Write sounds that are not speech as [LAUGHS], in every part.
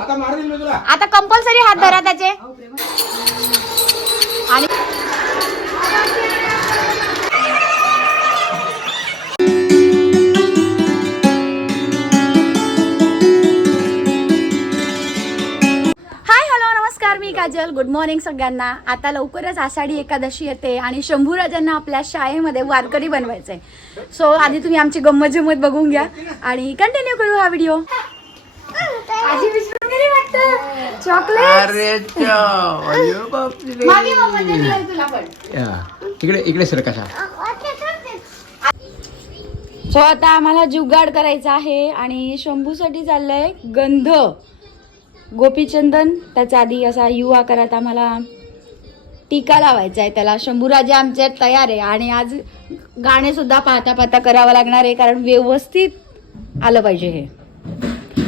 आता मार देईल मी तुला. आता कंपल्सरी हात धरा त्याचे. आणि हाय हॅलो नमस्कार मी काजल. गुड मॉर्निंग सगळ्यांना. आता लवकरच आषाढी एकादशी येते आणि शंभूराजांना आपल्या शाळेमध्ये वारकरी बनवायचं आहे सो आधी तुम्ही आमची गंमत जम्मत बघून घ्या आणि कंटिन्यू करू हा व्हिडिओ मागे मम्मा तुला पण. इकडे इकडे सर कसा सो आता आम्हाला जुगाड करायचा आहे आणि शंभूसाठी चाललंय गंध. गोपीचंदन त्याच्या आधी असा यू आकारात आम्हाला टीका लावायचा आहे त्याला. शंभूराजे आमच्यात तयार आहे आणि आज गाणे सुद्धा पाहता पाहता करावं लागणार आहे कारण व्यवस्थित आलं पाहिजे हे.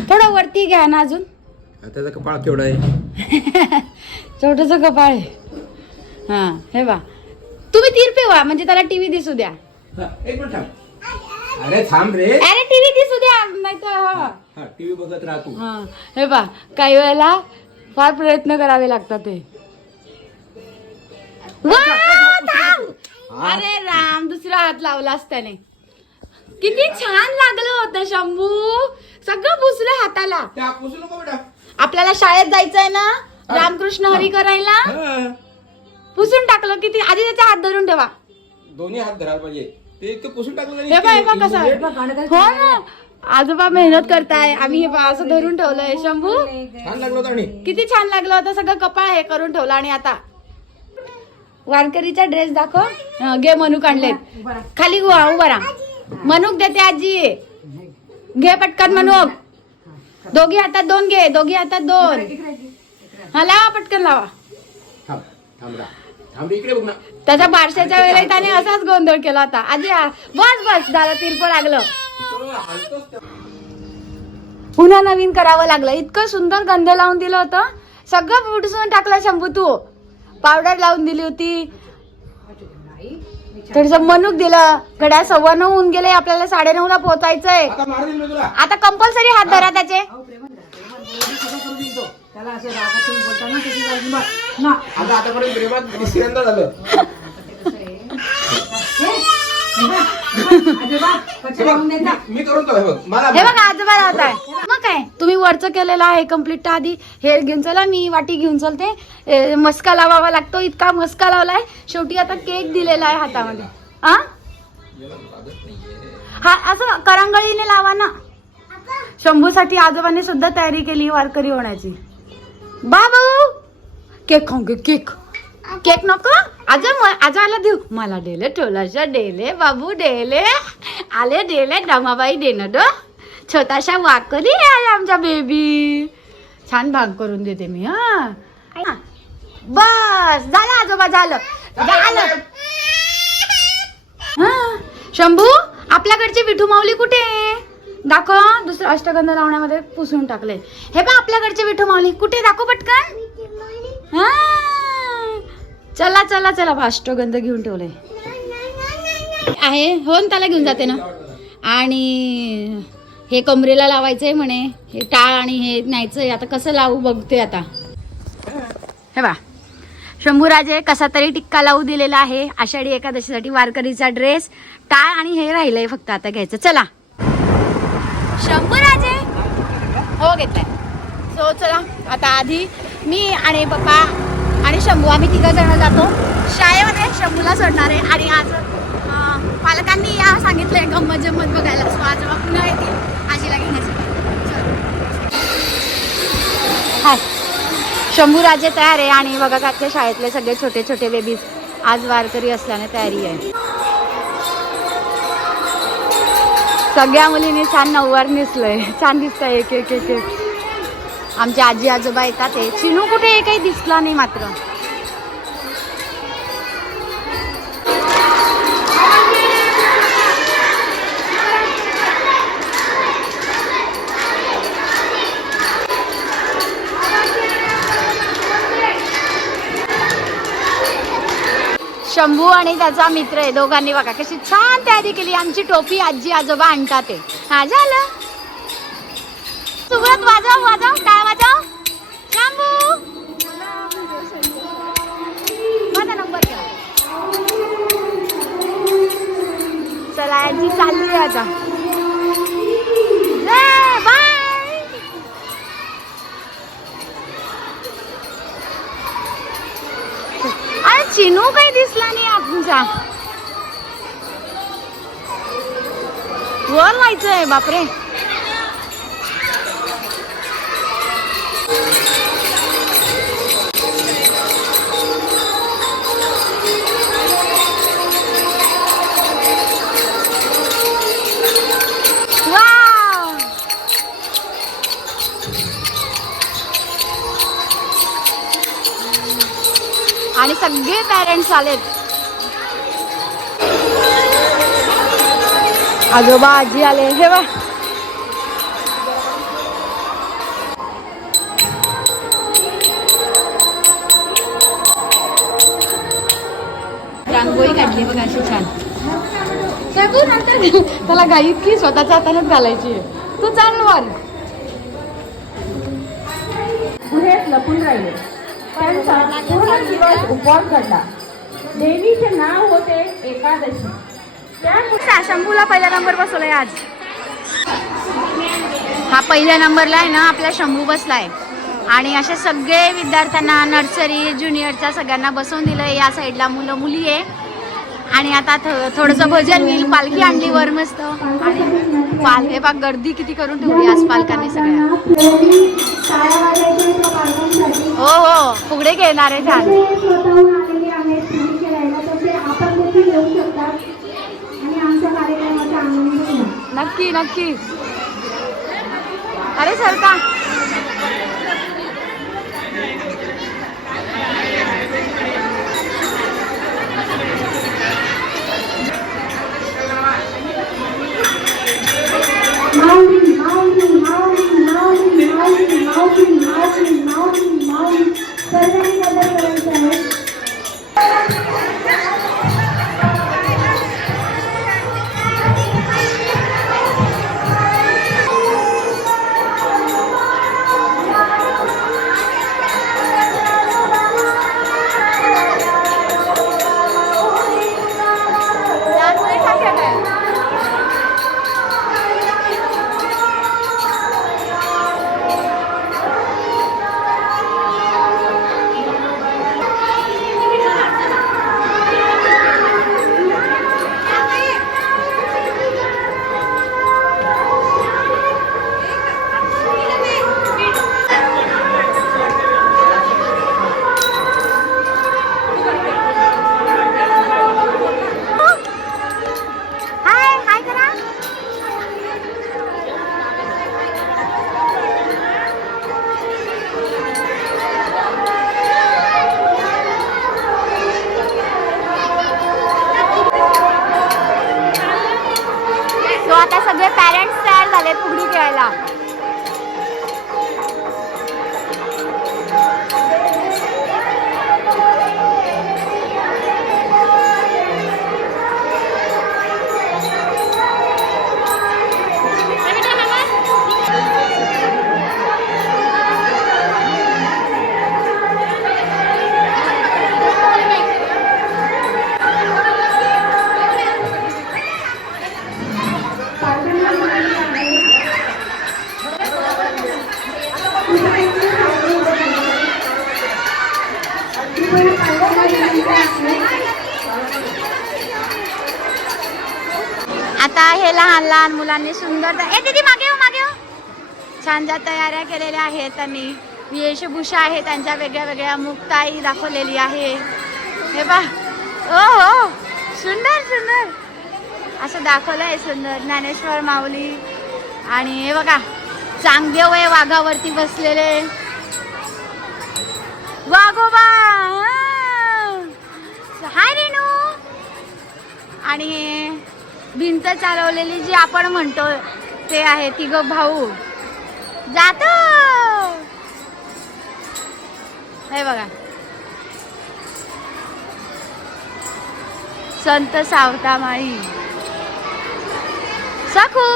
थोडं वरती घ्या ना अजून. त्याचा कपाळ केवढा आहे? [LAUGHS] छोटस कपाळ आहे. हा हे बा. तुम्ही तीर वा म्हणजे त्याला टीव्ही दिसू द्या. एक मिनिट अरे थांब रे. अरे टीव्ही दिसू द्या नाही तर टीव्ही बघत राह तू. हा हे पा काही वेळेला फार प्रयत्न करावे लागतात ते! अरे राम दुसरा हात लावलास त्याने. किती छान लागलं होतं शंभू. सगळं पुसलं हाताला. त्या पुसू नको बेटा. आपल्याला शाळेत जायचंय ना? रामकृष्ण हरी करायला? हा. पुसून टाकलं किती? आधी त्याचा हात धरून ठेवा. दोन्ही हात धरायला पाहिजे. ते ते पुसून टाकलं हे हे कसं. हो ना. आजोबा मेहनत करताय. आम्ही हे असं धरून ठेवलंय शंभू. छान लागलं होतं आणि. किती छान लागलं होतं. सगळं कपाळ हे करून ठेवलं आणि आता. वारकरीचा ड्रेस दाखव. हं, घे मनूक आणलेत. खाली उभा उभा राहा. मनूक देते आजी. घे पटकन मनूक दोघी हातात दोन घे दोघी हातात दोन. हा लावा पटकन लावा. थांब थांब राह थांब रे, इकडे बघ ना. त्याच्या बारशाच्या वेळेला त्याने असाच गोंधळ केला होता. आजी हा, बस बस झालं तिरप लागलं. पुन्हा नवीन करावं लागलं. इतकं सुंदर गंध लावून दिलं होतं. सगळं पुटसून टाकलं शंभू तू. पावडर लावून दिली होती. थोडस मनूक दिलं घड्या सव्वा नऊ होऊन गेले आपल्याला साडे ला पोहोचायचंय. आता मार देईल मी तुला. आता कंपल्सरी हात धरा त्याचे. आता आतापर्यंत प्रेमात तिसऱ्यांदा झालं. हे बघ, मी- मी करून तो हे बघ. मला हे बघा. आजोबा लावताय. मग काय? तुम्ही वरचं केलेलं आहे कंप्लीट आधी हे घेऊन चला मी वाटी घेऊन चलते. ए, मस्का लावावा लागतो इतका मस्का लावलाय. शेवटी आता केक दिलेला आहे हातामध्ये. आ? हा असं करंगळीने लावा ना. शंभूसाठी आजोबांनी सुद्धा तयारी केली वारकरी होण्याची. बाबू! केक खाऊ केक. केक नको? आज आज आला देऊ. मला डेले ठोलाशा डेले बाबू डेले. आले डेले डमाबाई देणं ड छोटाशा वाकरी आहे आमच्या बेबी छान भाग करून देते मी हा. बस झालं आजोबा झालं. झालं. हा. शंभू आपल्याकडची विठू माऊली कुठे आहे? दाखव. दुसरं अष्टगंध लावण्यामध्ये पुसून टाकले हे बा आपल्याकडची विठू माऊली. कुठे दाखव पटकन. हा. चला चला चला बा, गंध घेऊन ठेवलंय. आहे हो ना त्याला घेऊन जाते ना. आणि हे कमरेला लावायचंय म्हणे. हे टाळ आणि हे न्यायचंय. आता कसं लावू बघते आता. हे बा. शंभूराजे कसा तरी टिक्का लावू दिलेला आहे. आषाढी एकादशीसाठी वारकरीचा ड्रेस टाळ आणि हे राहिलंय फक्त आता घ्यायचं. चला. शंभूराजे? हो घेतलाय. सो चला. आता आधी मी आणि पप्पा आणि शंभू आम्ही तिघं जण जातो. शाळेमध्ये शंभूला सोडणार आहे. आणि आज पालकांनी या सांगितलंय गंमत जम्मत बघायला. सो आज पुन्हा येतील आजीला घेण्यासाठी. हाय शंभू राजे तयार आहे आणि बघा काच्या शाळेतले सगळे छोटे छोटे बेबीज आज वारकरी असल्याने तयारी आहे. सगळ्या मुलींनी छान नऊवार नेसलंय. छान दिसतंय एक एक एक एक. आमचे आजी आजोबा येतात ते चिनू कुठे काही दिसला नाही मात्र. शंभू आणि त्याचा मित्र आहे दोघांनी बघा. कशी छान तयारी केली. आमची टोपी आजी आजोबा आणतात ते हा झालं. सुगत वाजव वाजव. टाळ चालली आता. बाय अरे चिनू काही दिसला नाही आमचा वर व्हायचंय बापरे. सगळे पॅरेंट्स आलेत. आजोबा आजी आले. हे बा रांगोळी काढली बघा अशी छान. त्याला गाई इतकी स्वतःच्या हातानेच घालायची तू चांगलं वर लपून राहिले. त्यांचा पूर्ण दिवस उपवास घडला. देवीचे नाव होते एकादशी. त्या शंभूला पहिला नंबर बसवलाय आज. हा पहिल्या नंबरला आहे ना आपला शंभू बसलाय. आणि असे सगळे विद्यार्थ्यांना नर्सरी ज्युनियरच्या सगळ्यांना बसवून दिलं या साईडला मुलं मुली आहे. आणि आता थ- थोडंसं भजन होईल. पालखी आणली वर मस्त. आणि पाल हे बघ गर्दी किती करून ठेवली आज पालकांनी सगळ्या. हो हो. फुगडे घेणार आहे छान नक्की नक्की. अरे सरता सगळे पॅरेंट्स तयार झाले फुगडी खेळायला. आता हे लहान लहान मुलांनी सुंदर ए दीदी मागे हो मागे हो. छान ज्या तयाऱ्या केलेल्या आहेत त्यांनी. वेशभूषा आहे त्यांच्या वेगळ्या वेगळ्या मुक्ताई दाखवलेली आहे. हे पा ओ हो. सुंदर सुंदर. असं दाखवलं आहे सुंदर. ज्ञानेश्वर माऊली. आणि हे बघा चांगदेव आहे वाघावरती बसलेले. वाघोबा हाय रेणू. आणि भिंत चालवलेली जी आपण म्हणतो ते आहे तिघ भाऊ. जातो! हे बघा. संत सावतामाई. सखू!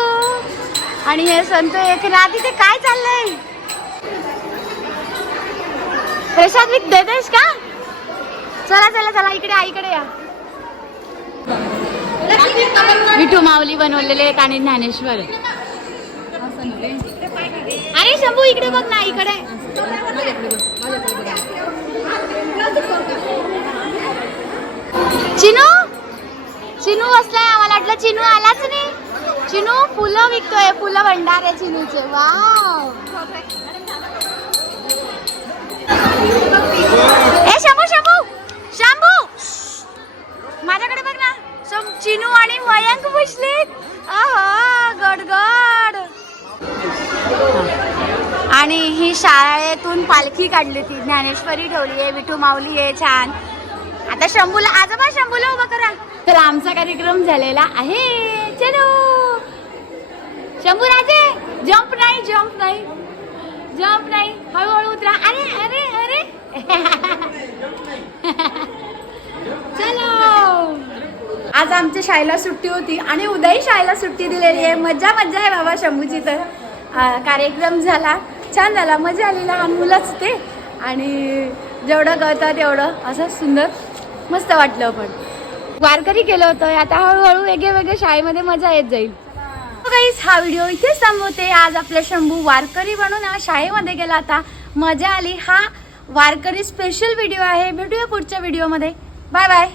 आणि हे संत एकनाथ तिथे काय चाललंय? प्रसाद विक देतेस का? चला चला चला इकडे आईकडे या. विठू माऊली बनवलेले आहेत आणि ज्ञानेश्वर. अरे शंभू इकडे बघ ना इकडे. चिनू? चिनू बसलाय आम्हाला वाटलं. चिनू आलाच नाही. चिनू फुलं विकतोय फुलं भंडार आहे चिनूचे. वाव. पालखी काढली ती. ज्ञानेश्वरी ठेवली आहे विठू माऊली आहे छान. आता शंभूला आजोबा शंभूला उभं करा. तर आमचा कार्यक्रम झालेला आहे. चलो. शंभू राजे जम्प नाही जम्प नाही. जम्प नाही. हळूहळू उतरा. अरे अरे अरे. [LAUGHS] चलो. आज आमच्या शाळेला सुट्टी होती आणि उद्याही शाळेला सुट्टी दिलेली आहे. मजा मज्जा आहे बाबा शंभूची तर. कार्यक्रम झाला. छान झाला मजा आली लहान मुलंच ते. आणि जेवढं कळतं तेवढं असं सुंदर मस्त वाटलं पण. वारकरी केलं होतं आता हळूहळू वेगळे वेगळे शाळेमध्ये मजा येत जाईल. हो काहीच हा व्हिडिओ इथेच थांबवते. आज आपला शंभू वारकरी बनून हा शाळेमध्ये गेला आता मजा आली. हा वारकरी स्पेशल व्हिडिओ आहे. भेटूया पुढच्या व्हिडिओमध्ये बाय बाय